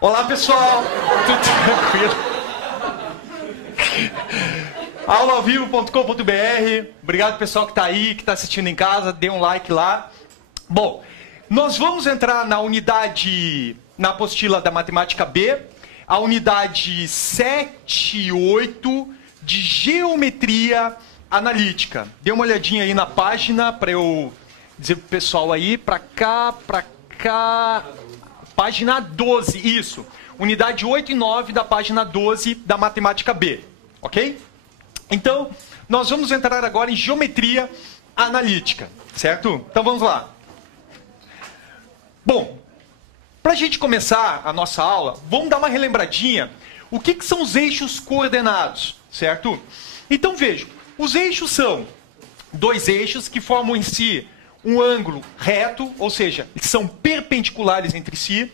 Olá, pessoal! Tudo tranquilo? aulaovivo.com.br. Obrigado, pessoal que está aí, que está assistindo em casa. Dê um like lá. Bom, nós vamos entrar na unidade, na apostila da Matemática B, a unidade 7 e 8 de Geometria Analítica. Dê uma olhadinha aí na página para eu dizer pro pessoal aí, para cá. Página 12, isso. Unidade 8 e 9 da página 12 da Matemática B, ok? Então, nós vamos entrar agora em Geometria Analítica, certo? Então, vamos lá. Bom, para a gente começar a nossa aula, vamos dar uma relembradinha. O que são os eixos coordenados, certo? Então, vejam, os eixos são dois eixos que formam em si um ângulo reto, ou seja, eles são perpendiculares entre si.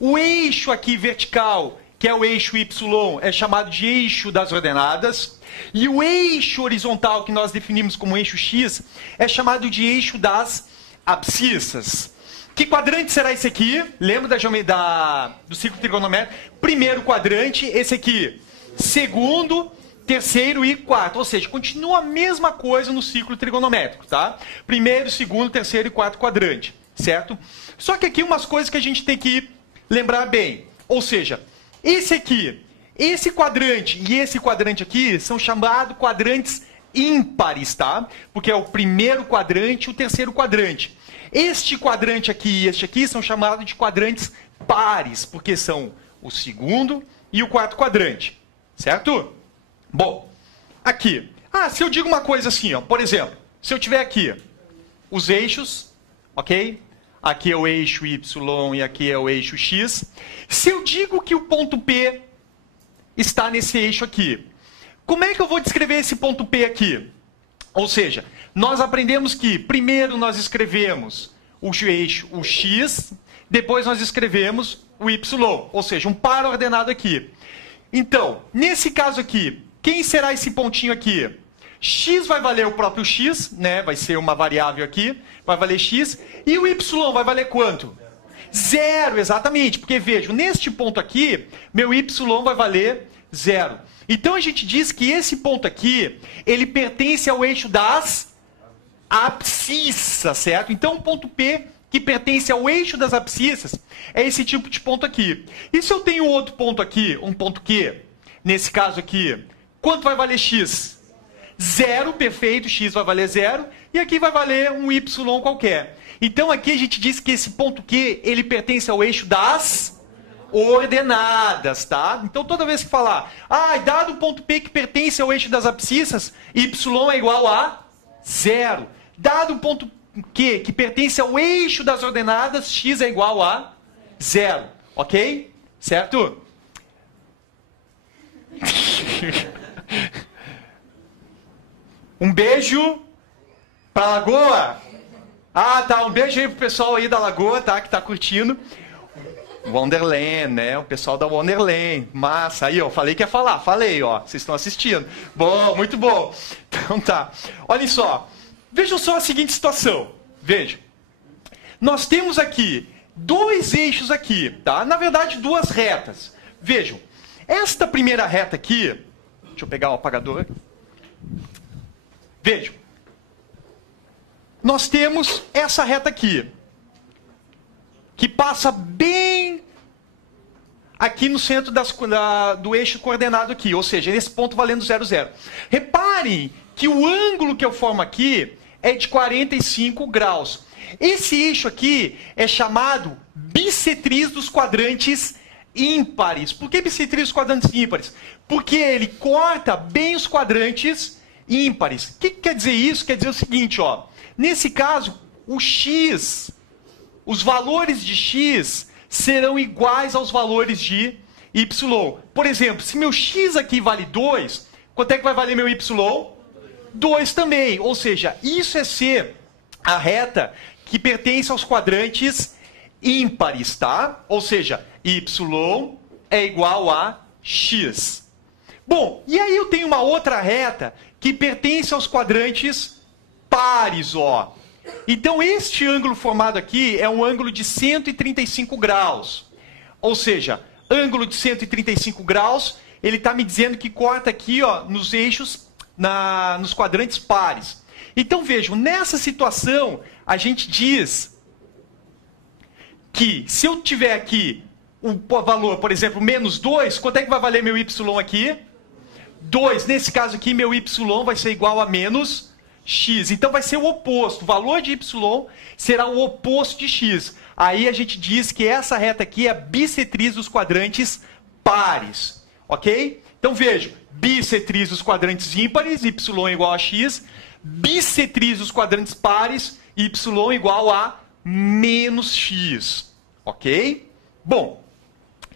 O eixo aqui vertical, que é o eixo Y, é chamado de eixo das ordenadas. E o eixo horizontal, que nós definimos como eixo X, é chamado de eixo das abscissas. Que quadrante será esse aqui? Lembra do círculo trigonométrico? Primeiro quadrante, esse aqui. Segundo, terceiro e quarto. Ou seja, continua a mesma coisa no círculo trigonométrico, tá? Primeiro, segundo, terceiro e quarto quadrante, certo? Só que aqui umas coisas que a gente tem que lembrar bem. Ou seja, esse aqui, esse quadrante e esse quadrante aqui são chamados quadrantes ímpares, tá? Porque é o primeiro quadrante e o terceiro quadrante. Este quadrante aqui e este aqui são chamados de quadrantes pares, porque são o segundo e o quarto quadrante, certo? Bom, aqui. Se eu digo uma coisa assim, ó, por exemplo, se eu tiver aqui os eixos, ok? Aqui é o eixo Y e aqui é o eixo X. Se eu digo que o ponto P está nesse eixo aqui, como é que eu vou descrever esse ponto P aqui? Ou seja, nós aprendemos que primeiro nós escrevemos o eixo, o X, depois nós escrevemos o Y, ou seja, um par ordenado aqui. Então, nesse caso aqui, quem será esse pontinho aqui? X vai valer o próprio X, né? Vai ser uma variável aqui, vai valer X. E o Y vai valer quanto? Zero, exatamente. Porque, vejam, neste ponto aqui, meu Y vai valer zero. Então, a gente diz que esse ponto aqui, ele pertence ao eixo das abscissas, certo? Então, o ponto P, que pertence ao eixo das abscissas, é esse tipo de ponto aqui. E se eu tenho outro ponto aqui, um ponto Q, nesse caso aqui, quanto vai valer X? Zero, perfeito, X vai valer zero, e aqui vai valer um Y qualquer. Então aqui a gente diz que esse ponto Q, ele pertence ao eixo das ordenadas, tá? Então toda vez que falar, dado o ponto P que pertence ao eixo das abscissas, Y é igual a zero. Dado o ponto Q que pertence ao eixo das ordenadas, X é igual a zero, ok? Certo? Um beijo pra Lagoa. Tá. Um beijo aí pro pessoal aí da Lagoa, tá? Que tá curtindo. Wonderland, né? O pessoal da Wonderland. Massa. Aí, ó. Falei que ia falar. Falei, ó. Vocês estão assistindo. Bom, muito bom. Então tá. Olhem só. Vejam só a seguinte situação. Vejam. Nós temos aqui dois eixos aqui, tá? Na verdade, duas retas. Vejam. Esta primeira reta aqui... Deixa eu pegar o apagador. Vejam. Nós temos essa reta aqui, que passa bem aqui no centro do eixo coordenado aqui, ou seja, nesse ponto valendo 0, 0. Reparem que o ângulo que eu formo aqui é de 45 graus. Esse eixo aqui é chamado bissetriz dos quadrantes ímpares. Por que bissetriz dos quadrantes ímpares? Porque ele corta bem os quadrantes ímpares. O que quer dizer isso? Quer dizer o seguinte, ó. Nesse caso, o X, os valores de X serão iguais aos valores de Y. Por exemplo, se meu X aqui vale 2, quanto é que vai valer meu Y? 2 também. Ou seja, isso é ser a reta que pertence aos quadrantes ímpares, tá? Ou seja, Y é igual a X. Bom, e aí eu tenho uma outra reta que pertence aos quadrantes pares, ó. Então, este ângulo formado aqui é um ângulo de 135 graus. Ou seja, ângulo de 135 graus, ele está me dizendo que corta aqui, ó, nos eixos, nos quadrantes pares. Então, vejam, nessa situação, a gente diz que se eu tiver aqui o valor, por exemplo, menos 2, quanto é que vai valer meu y aqui? 2. Nesse caso aqui, meu y vai ser igual a menos x. Então, vai ser o oposto. O valor de y será o oposto de x. Aí a gente diz que essa reta aqui é a bissetriz dos quadrantes pares. Ok? Então, veja. Bissetriz dos quadrantes ímpares, y igual a x. Bissetriz dos quadrantes pares, y igual a menos x. Ok? Bom,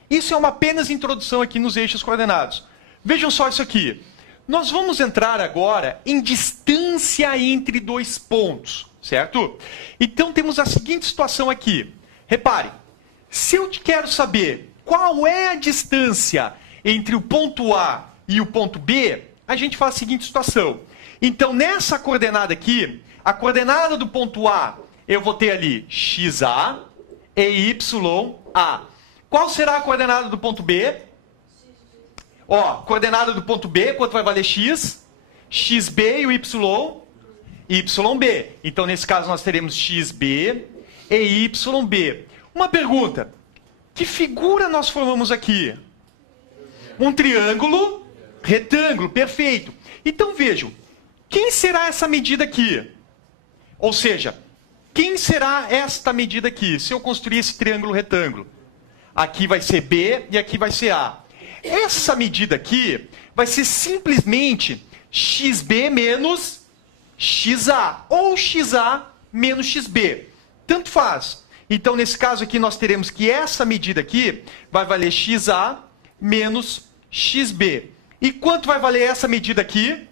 isso é uma apenas introdução aqui nos eixos coordenados. Vejam só isso aqui. Nós vamos entrar agora em distância entre dois pontos, certo? Então temos a seguinte situação aqui. Repare, se eu quero saber qual é a distância entre o ponto A e o ponto B, a gente faz a seguinte situação. Então nessa coordenada aqui, a coordenada do ponto A, eu vou ter ali xa e ya. Qual será a coordenada do ponto B? Ó, coordenada do ponto B, quanto vai valer x? Xb e o yb. Então, nesse caso, nós teremos xb e yb. Uma pergunta. Que figura nós formamos aqui? Um triângulo retângulo, perfeito. Então, vejam. Quem será essa medida aqui? Ou seja, quem será esta medida aqui? Se eu construir esse triângulo retângulo. Aqui vai ser B e aqui vai ser A. Essa medida aqui vai ser simplesmente xb menos xa, ou xa menos xb. Tanto faz. Então, nesse caso aqui, nós teremos que essa medida aqui vai valer xa menos xb. E quanto vai valer essa medida aqui?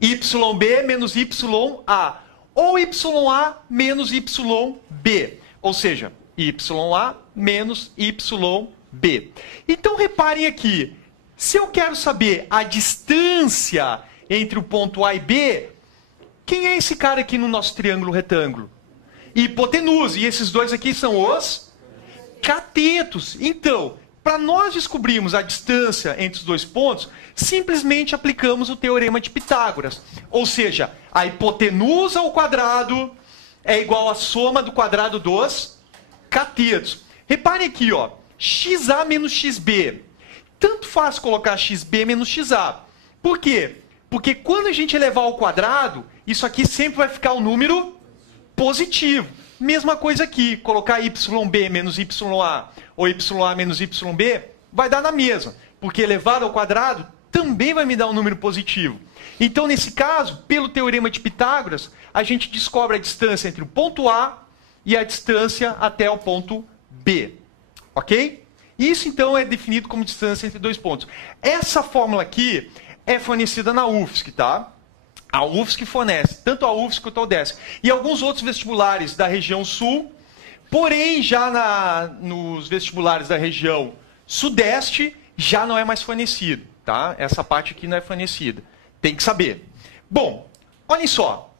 yb menos ya, ou ya menos yb. Ou seja, ya menos yb. Então, reparem aqui, se eu quero saber a distância entre o ponto A e B, quem é esse cara aqui no nosso triângulo retângulo? Hipotenusa, e esses dois aqui são os catetos. Então, para nós descobrirmos a distância entre os dois pontos, simplesmente aplicamos o teorema de Pitágoras. Ou seja, a hipotenusa ao quadrado é igual à soma do quadrado dos catetos. Reparem aqui, ó. xa menos xb. Tanto faz colocar xb menos xa. Por quê? Porque quando a gente elevar ao quadrado, isso aqui sempre vai ficar um número positivo. Mesma coisa aqui, colocar yb menos ya ou ya menos yb, vai dar na mesma. Porque elevado ao quadrado também vai me dar um número positivo. Então, nesse caso, pelo teorema de Pitágoras, a gente descobre a distância entre o ponto A e a distância até o ponto B. Ok? Isso, então, é definido como distância entre dois pontos. Essa fórmula aqui é fornecida na UFSC, tá? A UFSC fornece, tanto a UFSC quanto a UDESC. E alguns outros vestibulares da região sul, porém, já nos vestibulares da região sudeste, já não é mais fornecido, tá? Essa parte aqui não é fornecida. Tem que saber. Bom, olhem só.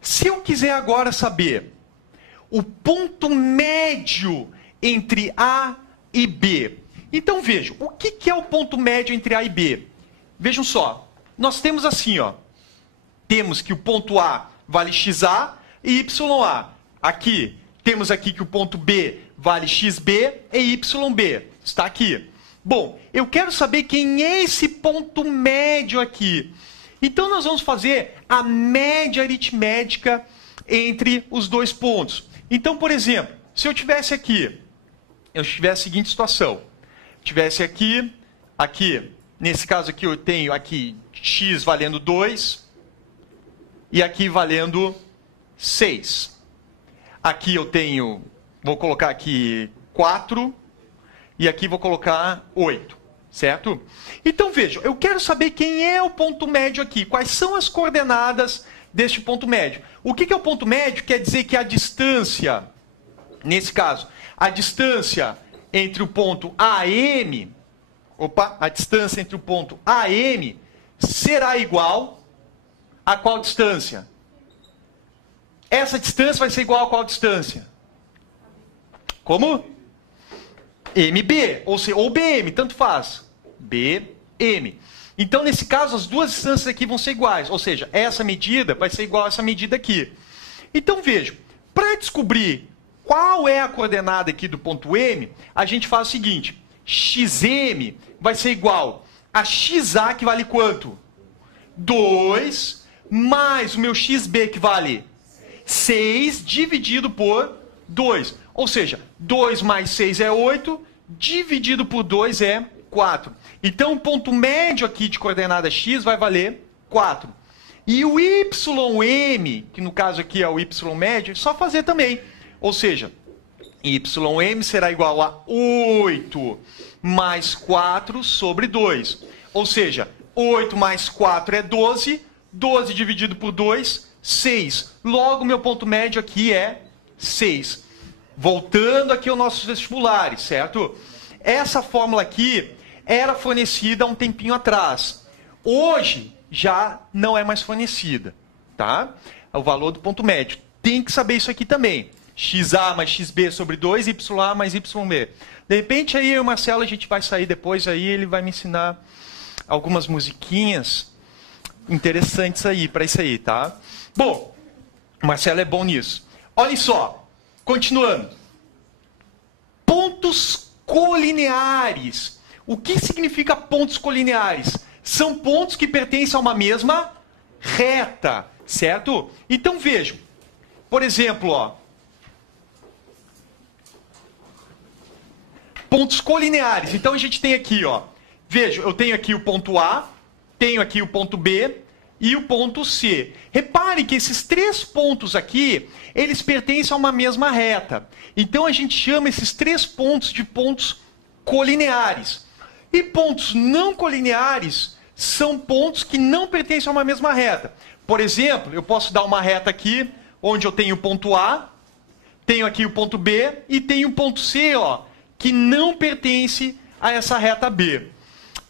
Se eu quiser agora saber o ponto médio entre A e B. Então, vejam, o que é o ponto médio entre A e B? Vejam só, nós temos assim, ó. Temos que o ponto A vale xa e ya. Aqui, temos aqui que o ponto B vale xb e yb. Está aqui. Bom, eu quero saber quem é esse ponto médio aqui. Então, nós vamos fazer a média aritmética entre os dois pontos. Então, por exemplo, se eu tivesse aqui, eu tivesse a seguinte situação. Tivesse aqui, nesse caso aqui eu tenho aqui x valendo 2 e aqui valendo 6. Aqui eu tenho, vou colocar aqui 4 e aqui vou colocar 8, certo? Então vejam, eu quero saber quem é o ponto médio aqui, quais são as coordenadas deste ponto médio. O que é o ponto médio? Quer dizer que a distância, nesse caso, a distância entre o ponto AM, a distância entre o ponto A e M será igual a qual distância? Essa distância vai ser igual a qual distância? Como? MB, ou BM, tanto faz. BM. Então, nesse caso, as duas distâncias aqui vão ser iguais. Ou seja, essa medida vai ser igual a essa medida aqui. Então, veja, para descobrir qual é a coordenada aqui do ponto M, a gente faz o seguinte. XM vai ser igual a XA, que vale quanto? 2, mais o meu XB, que vale 6, dividido por 2. Ou seja, 2 mais 6 é 8, dividido por 2 é 4. Então, o ponto médio aqui de coordenada x vai valer 4. E o YM, que no caso aqui é o Y médio, é só fazer também. Ou seja, YM será igual a 8 mais 4 sobre 2. Ou seja, 8 mais 4 é 12, 12 dividido por 2, 6. Logo, meu ponto médio aqui é 6. Voltando aqui aos nossos vestibulares, certo? Essa fórmula aqui era fornecida há um tempinho atrás. Hoje já não é mais fornecida, tá? O valor do ponto médio. Tem que saber isso aqui também. XA mais XB sobre 2, YA mais YB. De repente aí eu e o Marcelo a gente vai sair depois, aí ele vai me ensinar algumas musiquinhas interessantes aí, para isso aí, tá? Bom, o Marcelo é bom nisso. Olhem só, continuando. Pontos colineares. O que significa pontos colineares? São pontos que pertencem a uma mesma reta, certo? Então vejam, por exemplo, ó, pontos colineares. Então a gente tem aqui, ó, veja, eu tenho aqui o ponto A, tenho aqui o ponto B e o ponto C. Reparem que esses três pontos aqui, eles pertencem a uma mesma reta. Então a gente chama esses três pontos de pontos colineares. E pontos não colineares são pontos que não pertencem a uma mesma reta. Por exemplo, eu posso dar uma reta aqui, onde eu tenho o ponto A, tenho aqui o ponto B e tenho o ponto C, ó, que não pertence a essa reta B.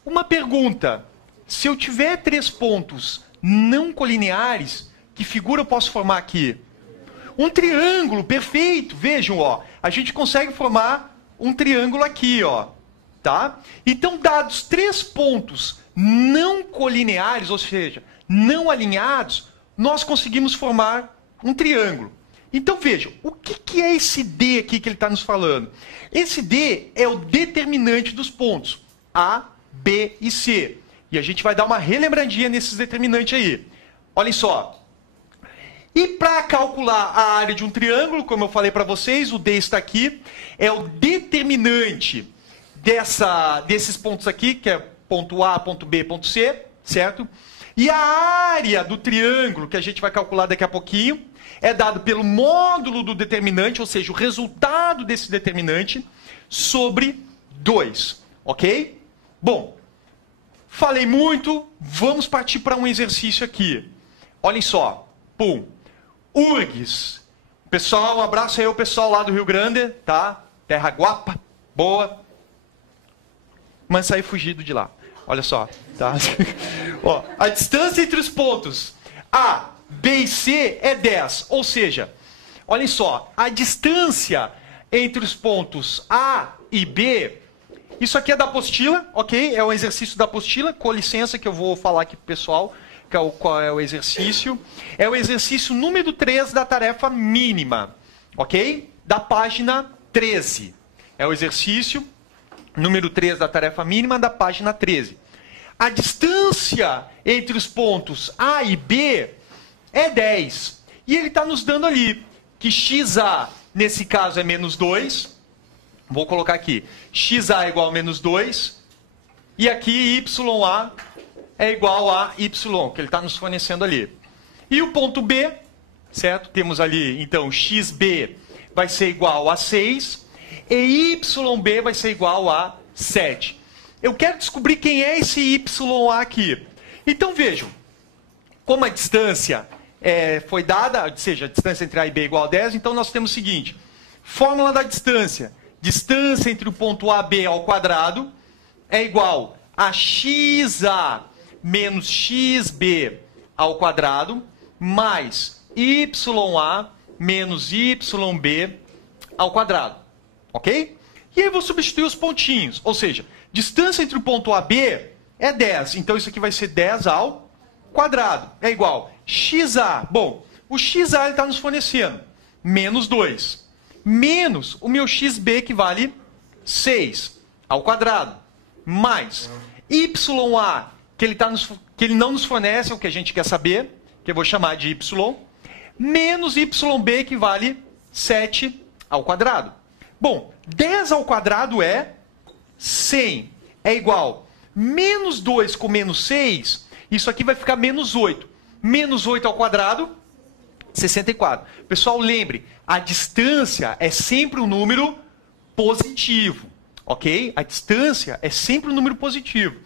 Uma pergunta, se eu tiver três pontos não colineares, que figura eu posso formar aqui? Um triângulo, perfeito. Vejam, ó, a gente consegue formar um triângulo aqui, ó, tá? Então, dados três pontos não colineares, ou seja, não alinhados, nós conseguimos formar um triângulo. Então, vejam, o que é esse D aqui que ele está nos falando? Esse D é o determinante dos pontos A, B e C. E a gente vai dar uma relembradinha nesses determinantes aí. Olhem só. E para calcular a área de um triângulo, como eu falei para vocês, o D está aqui, é o determinante desses pontos aqui, que é ponto A, ponto B, ponto C, certo? E a área do triângulo, que a gente vai calcular daqui a pouquinho, é dado pelo módulo do determinante, ou seja, o resultado desse determinante, sobre 2, ok? Bom, falei muito, vamos partir para um exercício aqui. Olhem só, pum, URGS. Pessoal, um abraço aí ao pessoal lá do Rio Grande, tá? Terra guapa, boa. Mas saí fugido de lá. Olha só, tá? Ó, a distância entre os pontos A, B e C é 10. Ou seja, olhem só, a distância entre os pontos A e B, isso aqui é da apostila, ok? É um exercício da apostila, com licença que eu vou falar aqui pro pessoal qual é o exercício. É o exercício número 3 da tarefa mínima, ok? Da página 13. É o exercício número 3 da tarefa mínima da página 13. A distância entre os pontos A e B é 10. E ele está nos dando ali que XA, nesse caso, é menos 2. Vou colocar aqui. XA é igual a menos 2. E aqui YA é igual a Y, que ele está nos fornecendo ali. E o ponto B, certo? Temos ali, então, XB vai ser igual a 6. E YB vai ser igual a 7. Eu quero descobrir quem é esse YA aqui. Então, vejam. Como a distância foi dada, ou seja, a distância entre A e B é igual a 10, então nós temos o seguinte. Fórmula da distância. Distância entre o ponto A e B ao quadrado é igual a xa menos xb ao quadrado mais ya menos yb ao quadrado. Ok? E aí eu vou substituir os pontinhos. Ou seja, distância entre o ponto A e B é 10. Então isso aqui vai ser 10 ao quadrado. É igual xa. Bom, o xa está nos fornecendo menos 2. Menos o meu xb, que vale 6 ao quadrado. Mais ya, que ele não nos fornece, é o que a gente quer saber, que eu vou chamar de y, menos yb, que vale 7 ao quadrado. Bom, 10 ao quadrado é 100. É igual menos 2 com menos 6, isso aqui vai ficar menos 8. Menos 8 ao quadrado, 64. Pessoal, lembre, a distância é sempre um número positivo, ok? A distância é sempre um número positivo.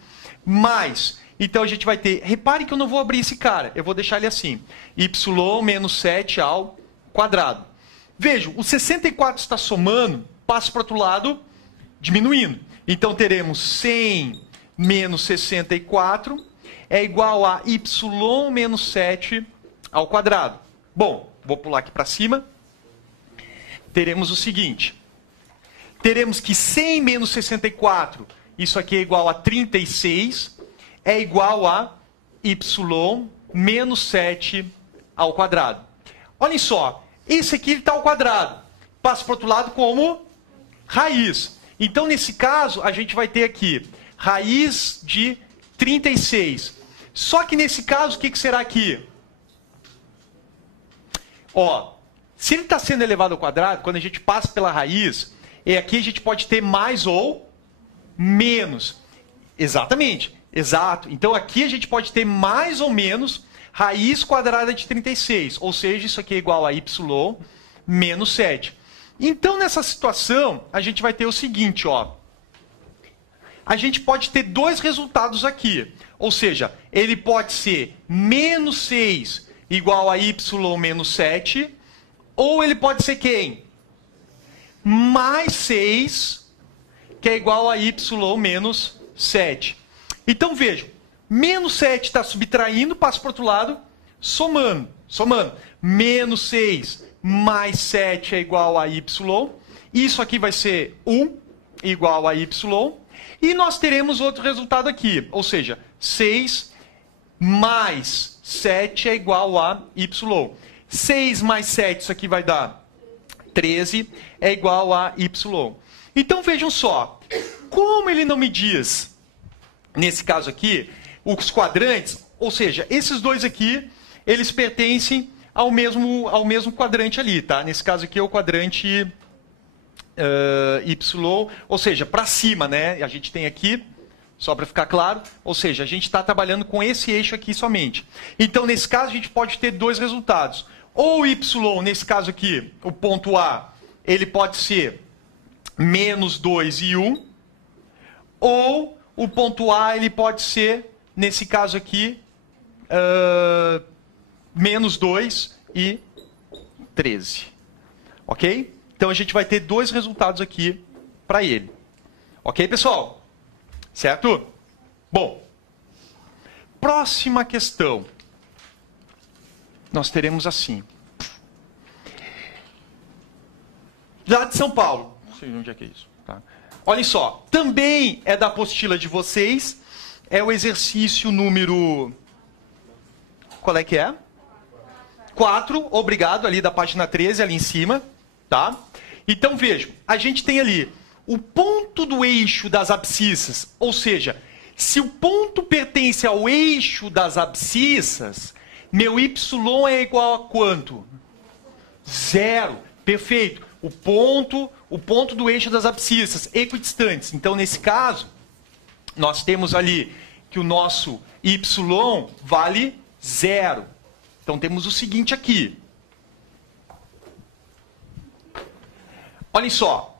Mas, então a gente vai ter... Repare que eu não vou abrir esse cara, eu vou deixar ele assim. Y menos 7 ao quadrado. Vejam, o 64 está somando, passa para o outro lado, diminuindo. Então teremos 100 menos 64 é igual a y menos 7 ao quadrado. Bom, vou pular aqui para cima. Teremos o seguinte. Teremos que 100 menos 64, isso aqui é igual a 36, é igual a y menos 7 ao quadrado. Olhem só, esse aqui está ao quadrado. Passa para o outro lado como raiz. Então, nesse caso, a gente vai ter aqui raiz de 36. Só que nesse caso, o que será aqui? Ó, se ele está sendo elevado ao quadrado, quando a gente passa pela raiz, aqui a gente pode ter mais ou menos. Exatamente, exato. Então aqui a gente pode ter mais ou menos raiz quadrada de 36. Ou seja, isso aqui é igual a y menos 7. Então nessa situação, a gente vai ter o seguinte, ó. A gente pode ter dois resultados aqui. Ou seja, ele pode ser menos 6 igual a y menos 7, ou ele pode ser quem? Mais 6, que é igual a y menos 7. Então vejam, menos 7 está subtraindo, passa para o outro lado, somando. Menos 6 mais 7 é igual a y. Isso aqui vai ser 1 igual a y. E nós teremos outro resultado aqui, ou seja, 6 mais 7 é igual a y. 6 mais 7, isso aqui vai dar 13, é igual a y. Então vejam só, como ele não me diz, nesse caso aqui, os quadrantes, ou seja, esses dois aqui, eles pertencem ao mesmo quadrante ali, tá? Nesse caso aqui é o quadrante y, ou seja, para cima, né? A gente tem aqui, só para ficar claro, ou seja, a gente está trabalhando com esse eixo aqui somente. Então, nesse caso, a gente pode ter dois resultados. Ou y, nesse caso aqui, o ponto A, ele pode ser menos 2 e 1, ou o ponto A, ele pode ser, nesse caso aqui, menos 2 e 13. Ok? Então, a gente vai ter dois resultados aqui para ele. Ok, pessoal? Certo? Bom, próxima questão. Nós teremos assim. Lá de São Paulo. Não sei onde é que é isso. Tá? Olhem só. Também é da apostila de vocês. É o exercício número... Qual é que é? 4. Obrigado, ali da página 13, ali em cima. Tá? Então, vejam. A gente tem ali o ponto do eixo das abscissas. Ou seja, se o ponto pertence ao eixo das abscissas... Meu y é igual a quanto? 0. Perfeito. O ponto do eixo das abscissas, equidistantes. Então, nesse caso, nós temos ali que o nosso y vale 0. Então, temos o seguinte aqui. Olhem só.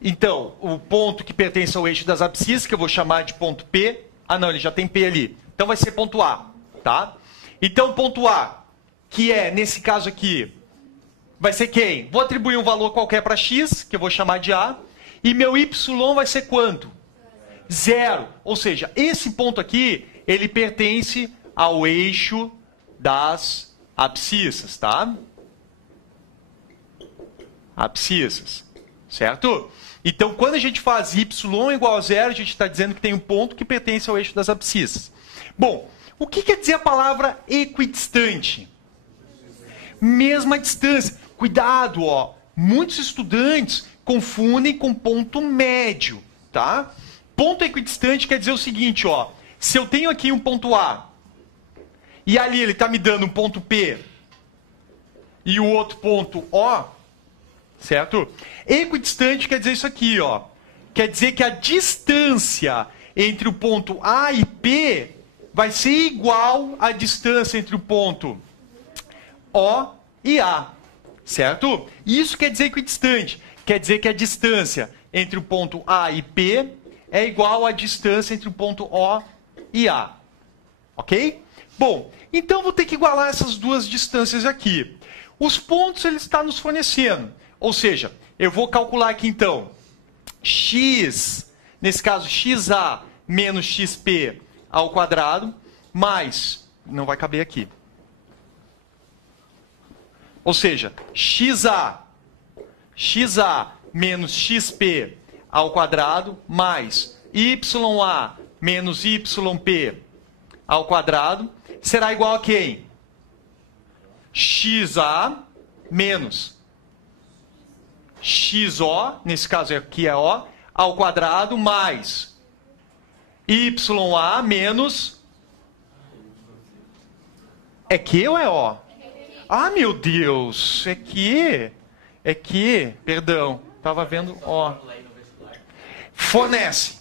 Então, o ponto que pertence ao eixo das abscissas, que eu vou chamar de ponto P. Ah, não, ele já tem P ali. Então, vai ser ponto A. Tá? Então, ponto A, que é, nesse caso aqui, vai ser quem? Vou atribuir um valor qualquer para x, que eu vou chamar de A, e meu y vai ser quanto? 0. Ou seja, esse ponto aqui, ele pertence ao eixo das abscissas, tá? Abscissas, certo? Então, quando a gente faz y igual a 0, a gente está dizendo que tem um ponto que pertence ao eixo das abscissas. Bom, o que quer dizer a palavra equidistante? Mesma distância. Cuidado, ó. Muitos estudantes confundem com ponto médio, tá? Ponto equidistante quer dizer o seguinte, ó. Se eu tenho aqui um ponto A e ali ele está me dando um ponto P e o outro ponto O, certo? Equidistante quer dizer isso aqui, ó. Quer dizer que a distância entre o ponto A e P vai ser igual à distância entre o ponto O e A, certo? Isso quer dizer equidistante. Quer dizer que a distância entre o ponto A e P é igual à distância entre o ponto O e A. Ok? Bom, então vou ter que igualar essas duas distâncias aqui. Os pontos ele está nos fornecendo. Ou seja, eu vou calcular aqui então x, nesse caso xa menos xp ao quadrado, mais, não vai caber aqui. Ou seja, xa menos xp ao quadrado, mais ya menos yp ao quadrado, será igual a quem? Xa menos xo, nesse caso aqui é O, ao quadrado, mais ya menos... É Q ou é O? Ah, meu Deus! É Q. É Q, perdão. Estava vendo O. Fornece.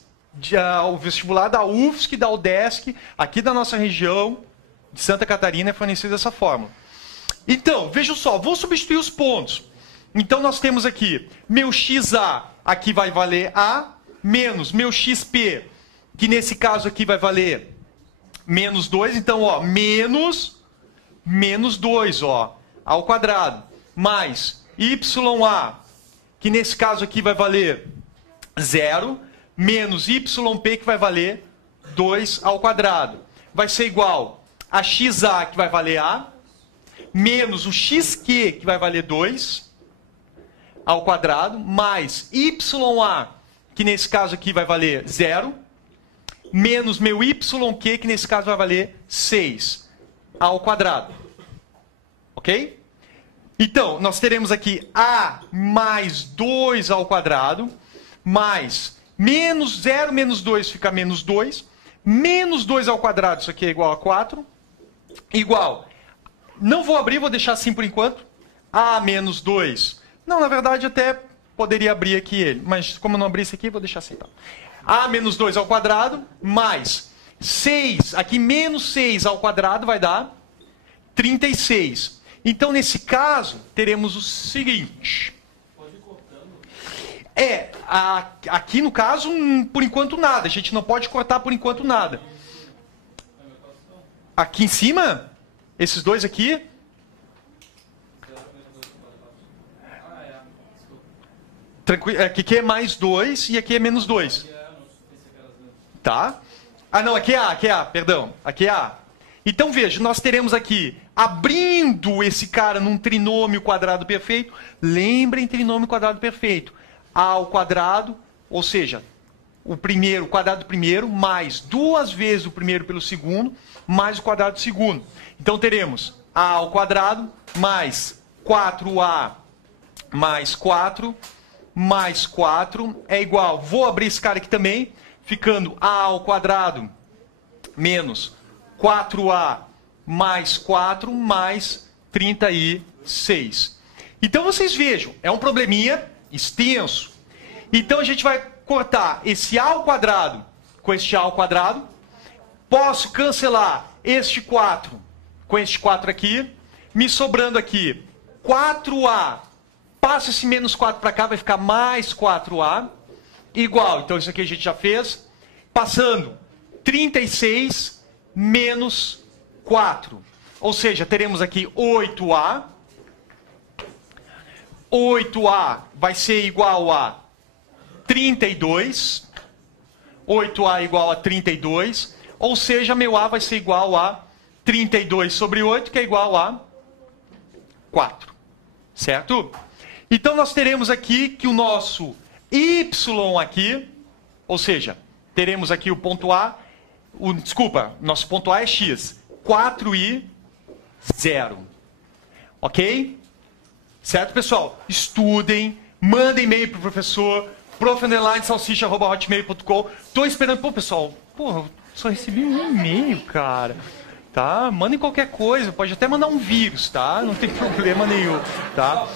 O vestibular da UFSC, da UDESC, aqui da nossa região de Santa Catarina, é fornecido dessa forma. Então, veja só, vou substituir os pontos. Então, nós temos aqui, meu xa, aqui vai valer A, menos meu xp, que nesse caso aqui vai valer menos 2. Então, ó, menos 2, ó, ao quadrado, mais ya, que nesse caso aqui vai valer 0, menos yp, que vai valer 2 ao quadrado. Vai ser igual a xa, que vai valer A, menos o xq, que vai valer 2 ao quadrado, mais ya, que nesse caso aqui vai valer 0, menos meu yq, que nesse caso vai valer 6 ao quadrado. Ok? Então, nós teremos aqui A mais 2 ao quadrado, mais menos 0 menos 2 fica menos 2, menos 2 ao quadrado, isso aqui é igual a 4, igual, não vou abrir, vou deixar assim por enquanto, A menos 2, não, na verdade até poderia abrir aqui ele, mas como eu não abri isso aqui, vou deixar assim. Então. A menos 2 ao quadrado, mais 6, aqui menos 6 ao quadrado vai dar 36. Então, nesse caso, teremos o seguinte. Aqui no caso, por enquanto nada. A gente não pode cortar por enquanto nada. Aqui em cima, esses dois aqui. Tranquilo, aqui é mais 2 e aqui é menos 2. Tá? Ah, não, aqui é A, perdão. Aqui é A. Então, veja, nós teremos aqui, abrindo esse cara num trinômio quadrado perfeito, lembrem trinômio quadrado perfeito. A ao quadrado, ou seja, o quadrado do primeiro, mais 2 vezes o primeiro pelo segundo, mais o quadrado do segundo. Então, teremos A ao quadrado, mais 4A mais 4, mais 4, é igual, vou abrir esse cara aqui também, ficando A ao quadrado, menos 4A mais 4 mais 36. Então vocês vejam, é um probleminha extenso. Então a gente vai cortar esse A ao quadrado com este A ao quadrado. Posso cancelar este 4 com este 4 aqui. Me sobrando aqui 4A. Passo esse menos 4 para cá, vai ficar mais 4A. Igual, então isso aqui a gente já fez. Passando 36 menos 4. Ou seja, teremos aqui 8A. 8A vai ser igual a 32. 8A igual a 32, ou seja, meu A vai ser igual a 32 sobre 8, que é igual a 4. Certo? Então, nós teremos aqui que o nosso Y aqui, ou seja, teremos aqui o ponto A, nosso ponto A é X, 4i, 0. Ok? Certo, pessoal? Estudem, mandem e-mail para o professor, prof_salsicha@hotmail.com. Estou esperando. Pô, pessoal, só recebi um e-mail, cara. Tá? Mandem qualquer coisa, pode até mandar um vírus, tá? Não tem problema nenhum, tá?